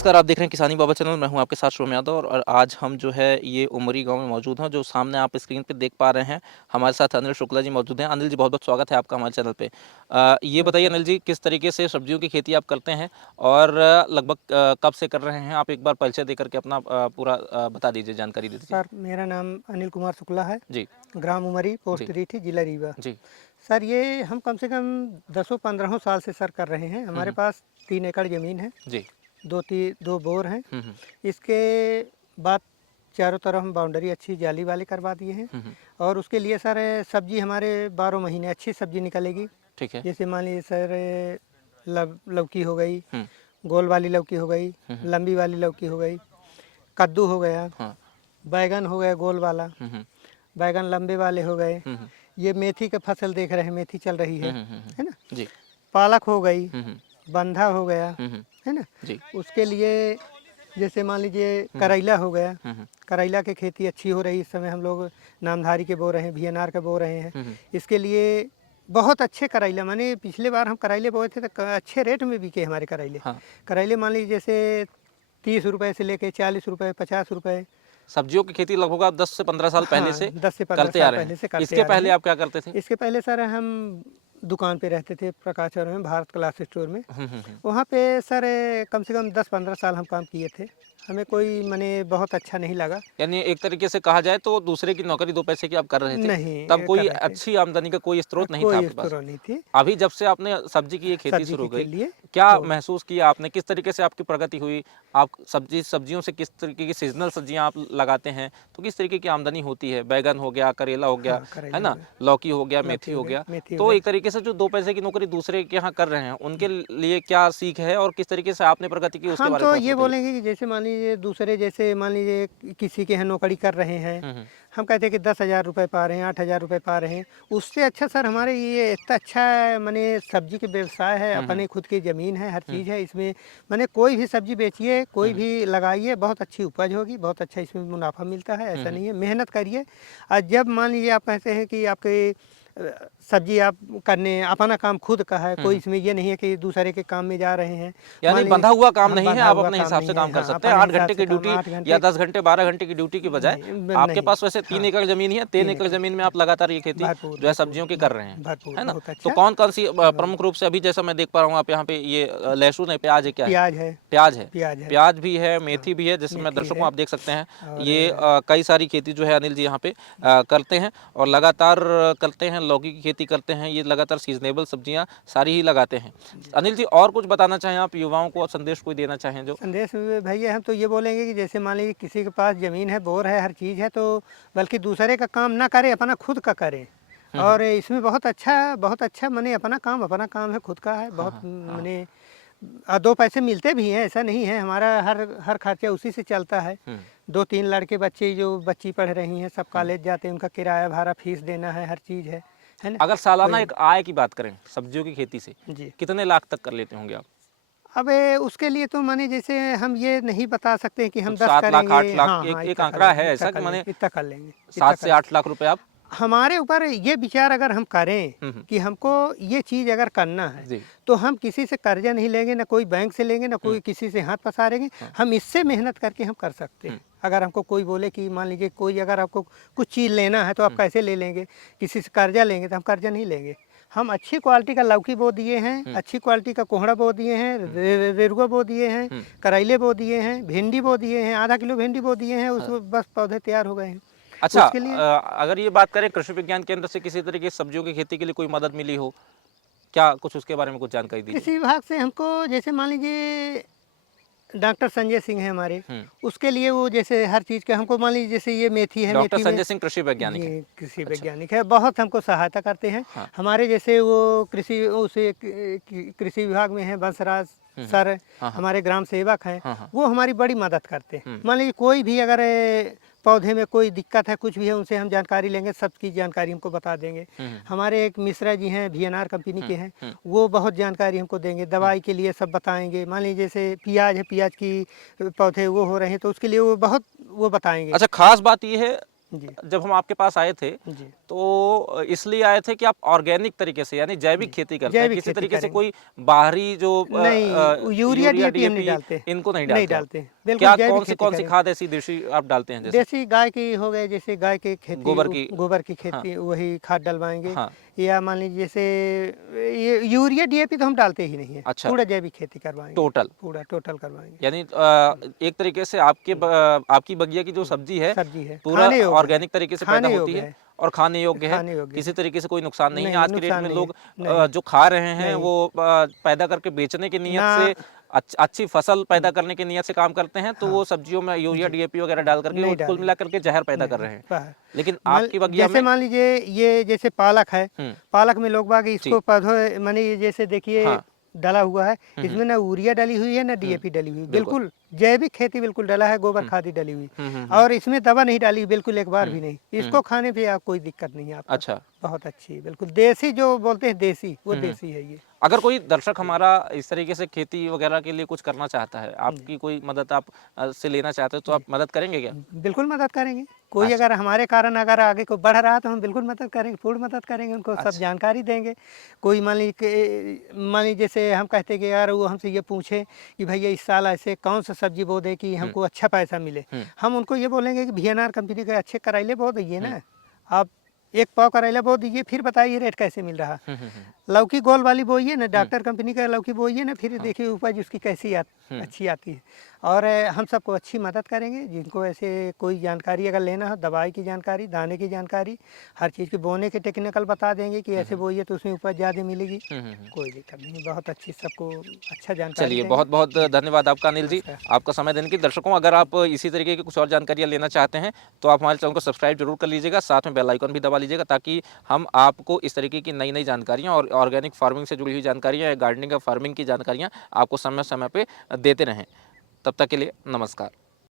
नमस्कार, आप देख रहे हैं किसानी बाबा चैनल। मैं हूं आपके साथ शुभम यादव और आज हम जो है ये उमरी गांव में मौजूद हैं। जो सामने आप स्क्रीन पे देख पा रहे हैं, हमारे साथ अनिल शुक्ला जी मौजूद हैं। अनिल जी, बहुत बहुत स्वागत है आपका हमारे चैनल पे। ये बताइए अनिल जी, किस तरीके से सब्जियों की खेती आप करते हैं और लगभग कब से कर रहे हैं? आप एक बार परिचय दे करके अपना पूरा बता दीजिए, जानकारी दे दीजिए। सर, मेरा नाम अनिल कुमार शुक्ला है। जी। ग्राम उमरी, पोस्ट जी। रीठी, जिला रीवा। जी। सर, ये हम कम से कम 10-15 साल से सर कर रहे हैं। हमारे पास 3 एकड़ ज़मीन है, जी। दो बोर हैं। हम्म। इसके बाद चारों तरफ हम बाउंड्री अच्छी जाली वाली करवा दिए हैं। हम्म। और उसके लिए सर सब्जी हमारे 12 महीने अच्छी सब्जी निकलेगी। ठीक है। जैसे मान लीजिए सर, लौकी हो गई, हम्म। गोल वाली लौकी हो गई, लंबी वाली लौकी हो गई, कद्दू हो गया, हाँ। बैगन हो गया गोल वाला, हम्म। बैगन लंबे वाले हो गए। हम्म। ये मेथी का फसल देख रहे हैं, मेथी चल रही है ना। जी। पालक हो गई, हम्म। बंधा हो गया, है ना। जी। उसके लिए जैसे मान लीजिए करेला हो गया। हम्म। करेला की खेती अच्छी हो रही इस समय। हम लोग नामधारी के बो रहे हैं, VNR के बो रहे हैं। इसके लिए बहुत अच्छे करेला, माने पिछले बार हम करेले बोए थे तो अच्छे रेट में बिके हमारे करेले। हाँ। करेले मान लीजिए जैसे 30 रुपये से लेके 40 रुपये, 50 रुपये। सब्जियों की खेती लगभग आप 10 से 15 साल पहले हाँ, से 10 से 15 करते आ साल रहे हैं। पहले से करते इसके आ रहे पहले हैं। आप क्या करते थे? इसके पहले सर हम दुकान पे रहते थे, प्रकाश चौक में, भारत क्लास स्टोर में। हम्म। वहाँ पे सर कम से कम 10-15 साल हम काम किए थे। हमें कोई माने बहुत अच्छा नहीं लगा। यानी एक तरीके से कहा जाए तो दूसरे की नौकरी 2 पैसे की आप कर रहे थे, तब नहीं कर कोई रहे थे। अच्छी आमदनी का कोई स्रोत नहीं था कोई आपके पास। स्टोर नहीं थी अभी जब से आपने सब्जी की ये खेती सब्जी शुरू की हो के गई, लिए। क्या तो महसूस किया आपने? किस तरीके से आपकी प्रगति हुई? आप सब्जियों से किस तरीके की सीजनल सब्जियां आप लगाते हैं तो किस तरीके की आमदनी होती है? बैगन हो गया, करेला हो गया, हाँ, है करेला हो ना, गया, लौकी हो गया, लौकी मेथी हो हो गया, गया। मेथी हो तो गया। एक तरीके से जो 2 पैसे की नौकरी दूसरे के यहाँ कर रहे हैं, उनके लिए क्या सीख है और किस तरीके से आपने प्रगति की, उसके हम बारे में तो थोड़ा सा ये बताइए। बोलेंगे कि जैसे मान लीजिए दूसरे, जैसे मान लीजिए किसी के यहाँ नौकरी कर रहे हैं, हम्म। हम कहते हैं कि 10,000 रुपये पा रहे हैं, 8,000 रुपये पा रहे हैं। उससे अच्छा सर हमारे ये इतना अच्छा माने सब्जी के व्यवसाय है, अपने खुद की ज़मीन है, हर चीज़ है इसमें। माने कोई भी सब्जी बेचिए, कोई भी लगाइए, बहुत अच्छी उपज होगी, बहुत अच्छा इसमें मुनाफा मिलता है। ऐसा नहीं है, मेहनत करिए। और जब मान लीजिए आप कहते हैं कि आपके सब्जी आप करने अपना काम खुद का है, कोई इसमें ये नहीं है कि दूसरे के काम में जा रहे हैं। यानी मान लीजिए बंधा हुआ काम हम नहीं है, बंधा आप हुआ अपने काम हिसाब से नहीं है। काम कर हाँ, सकते हैं। अपने 8 हिसाब घंटे से की काम ड्यूटी 8 या घंटे 10 घंटे 12 घंटे की ड्यूटी की बजाय आपके नहीं। पास वैसे 3 हाँ, एकड़ ज़मीन ही है, 3 3 एकड़ एकड़ ज़मीन में आप लगातार ये खेती भरपूर जो है भरपूर सब्जियों की कर रहे हैं, भरपूर है ना? बहुत तो अच्छा। कौन-कौन सी प्रमुख रूप से अभी जैसा मैं देख पा रहा हूँ आप यहाँ पे ये लहसुन है, प्याज है, क्या है? प्याज है, प्याज है। प्याज है। प्याज भी है, हाँ, मेथी भी है, जैसे मैं मेथी दर्शकों है। आप देख सकते हैं। और ये कई सारी खेती जो है अनिल जी यहाँ पे करते हैं और लगातार करते हैं। लौकी की खेती करते हैं, ये लगातार सीजनेबल सब्जियाँ सारी ही लगाते हैं। अनिल जी, और कुछ बताना चाहें आप युवाओं को, संदेश कोई देना चाहें जो? संदेश में भैया हम तो ये बोलेंगे कि जैसे मान लीजिए किसी के पास ज़मीन है, बोर है, हर चीज़ है, तो बल्कि दूसरे का काम ना करे, अपना खुद का करे। और इसमें बहुत अच्छा माने अपना काम है, खुद का है। हाँ, बहुत हाँ, हाँ। माने 2 पैसे मिलते भी हैं, ऐसा नहीं है। हमारा हर हर खर्चा उसी से चलता है। 2-3 लड़के बच्चे जो बच्ची पढ़ रही हैं, सब कॉलेज जाते हैं, उनका किराया भाड़ा फीस देना है, हर चीज़ है ना। अगर सालाना कोई एक आय की बात करें सब्जियों की खेती से, जी। कितने लाख तक कर लेते होंगे आप? अब उसके लिए तो माने जैसे हम ये नहीं बता सकते कि हम कुछ 10 7 लाख, करेंगे। 8 लाख, हाँ, हाँ, एक इतना कर आंकड़ा लेंगे, है इतना ऐसा कर कि लेंगे, माने इतना कर लेंगे, इतना 7 कर से 8 लाख रुपए आप? हमारे ऊपर ये विचार अगर हम करें हम्म। कि हमको ये चीज़ अगर करना है, जी। तो हम किसी से कर्जा नहीं लेंगे, ना कोई बैंक से लेंगे, ना कोई किसी से हाथ पसारेंगे। हम इससे मेहनत करके हम कर सकते हैं। अगर हमको कोई बोले कि मान लीजिए कोई अगर आपको कुछ चीज़ लेना है तो आप कैसे ले लेंगे, किसी से कर्जा लेंगे, तो हम कर्जा नहीं लेंगे। हम अच्छी क्वालिटी का लौकी बो दिए हैं, अच्छी क्वालिटी का कोहड़ा बो दिए हैं, रेरुआ बो दिए हैं, करेले बो दिए हैं, भिंडी बो दिए हैं, आधा किलो भिंडी बो दिए हैं, उसमें बस पौधे तैयार हो गए हैं। अच्छा, उसके लिए अगर ये बात करें कृषि विज्ञान केंद्र से किसी तरीके की सब्जियों की खेती के लिए कोई मदद मिली हो, क्या कुछ उसके बारे में कुछ जानकारी दीजिए? कृषि विभाग से हमको जैसे मान लीजिए डॉक्टर संजय सिंह हैं हमारे, उसके लिए वो जैसे हर चीज़ के हमको मान लीजिए जैसे ये मेथी है, डॉक्टर मेथी में संजय सिंह कृषि वैज्ञानिक हैं। जी कृषि अच्छा। वैज्ञानिक है, बहुत हमको सहायता करते हैं। हाँ। हमारे जैसे वो कृषि विभाग में हैं बंसराज सर, हाँ, हाँ। हमारे ग्राम सेवक हैं। हाँ, हाँ। वो हमारी बड़ी मदद करते हैं। मान लीजिए कोई भी अगर पौधे में कोई दिक्कत है, कुछ भी है, उनसे हम जानकारी लेंगे, सबकी जानकारी हमको बता देंगे। हमारे एक मिश्रा जी हैं, VNR कंपनी के हैं, वो बहुत जानकारी हमको देंगे, दवाई के लिए सब बताएंगे। मान लीजिए जैसे प्याज है, प्याज की पौधे वो हो रहे हैं, तो उसके लिए वो बहुत वो बताएंगे। अच्छा, खास बात ये है जी जब हम आपके पास आए थे जी तो इसलिए आए थे कि आप ऑर्गेनिक तरीके से यानी जैविक जी खेती करते हैं, जैविक किसी खेती तरीके से करेंगे। कोई बाहरी जो नहीं, यूरिया यूरिया डीएपी हम नहीं डीएपी डालते, इनको नहीं नहीं डालते आप। डालते, बिल्कुल क्या जैविक खेती कौन सी करें। खाद ऐसी देशी आप डालते हैं जैसे देसी गाय की हो गए, जैसे गाय की खेती, गोबर की? गोबर की हाँ खेती, वही खाद डलवाएँगे। हाँ। या मान लीजिए जैसे ये यूरिया डीएपी तो हम डालते ही नहीं है, अच्छा, पूरा जैविक खेती करवाएँगे, टोटल पूरा टोटल करवाएँगे। यानी एक तरीके से आपकी बगिया की जो सब्जी है सब्जी है, पूरा खाने योग्य है, ऑर्गेनिक तरीके से पैदा खाने होती योग्य है है, और खाने योग्य है। खाने योग्य किसी है। तरीके से कोई नुकसान नहीं है। नहीं, आज की डेट नुकसान में नहीं है, लोग नहीं, जो खा रहे हैं नहीं, वो पैदा करके बेचने की नियत ना से अच्छी फसल पैदा करने की नियत से काम करते हैं, तो हाँ, वो सब्जियों में यूरिया जी, डीएपी वगैरह डाल करके वो नहीं कुल डालेंगे, मिला करके जहर पैदा कर नहीं, रहे हैं। बाहर लेकिन मान आपकी बगिया जैसे में मान लीजिए ये जैसे पालक है, हुँ, पालक में लोग बाग जी, इसको पौधे माने ये जैसे देखिए हाँ, डला हुआ है, हुँ, इसमें ना यूरिया डली हुई है ना हुँ, डीएपी डली हुई, बिल्कुल। बिल्कुल जैविक खेती बिल्कुल डला है, गोबर हुँ, खाद ही डली हुई हुँ। और इसमें दवा नहीं डाली बिल्कुल, एक बार हुँ, भी नहीं। हुँ, इसको खाने पे आप कोई दिक्कत नहीं है आपको, अच्छा। बहुत अच्छी है, बिल्कुल देसी जो बोलते हैं देसी, वो हुँ, हुँ। देसी है ये। अगर कोई दर्शक जी। हमारा इस तरीके से खेती वगैरह के लिए कुछ करना चाहता है, जी, आपकी कोई मदद आप से लेना चाहते हो तो आप जी। मदद करेंगे क्या? बिल्कुल मदद करेंगे। कोई अच्छा, अगर हमारे कारण अगर आगे को बढ़ रहा है तो हम बिल्कुल मदद करेंगे, पूर्ण मदद करेंगे, उनको सब अच्छा। जानकारी देंगे। कोई मान लीजिए जैसे हम कहते हैं कि यार वो हमसे ये पूछे कि भैया इस साल ऐसे कौन-सा सब्ज़ी बो दें कि हुँ, हमको अच्छा पैसा मिले। हुँ, हम उनको ये बोलेंगे कि वीएनआर कंपनी के अच्छे करेले बो दीजिए हुँ, ना। आप 1 पाव करेला बो दीजिए, फिर बताइए रेट कैसे मिल रहा। हुँ, हुँ, हुँ, लौकी गोल वाली बोइए ना, हुँ, डॉक्टर कंपनी का लौकी बोइए ना, फिर हाँ, देखिए उपज उसकी कैसी हुँ, अच्छी आती है। और हम सबको अच्छी मदद करेंगे, जिनको ऐसे कोई जानकारी अगर लेना हो, दवाई की जानकारी, दाने की जानकारी, हर चीज़ के बोने के टेक्निकल बता देंगे कि हुँ, ऐसे हुँ, बोइए तो उसमें उपज ज़्यादा मिलेगी। हुँ, हुँ, हुँ। कोई दिक्कत नहीं, बहुत अच्छी सबको अच्छा जानकारी चलिए, देंगे। बहुत-बहुत जी, धन्यवाद आपका अनिल जी, नमस्कार। आपका समय देने के लिए। दर्शकों अगर आप इसी तरीके की कुछ और जानकारियाँ लेना चाहते हैं, तो आप हमारे चैनल को सब्सक्राइब ज़रूर कर लीजिएगा, साथ में बेल आइकन भी दबा लीजिएगा ताकि हम आपको इस तरीके की नई-नई जानकारियाँ और ऑर्गेनिक फार्मिंग से जुड़ी हुई जानकारियाँ या गार्डनिंग या फार्मिंग की जानकारियाँ आपको समय-समय पे देते रहें। तब तक के लिए नमस्कार।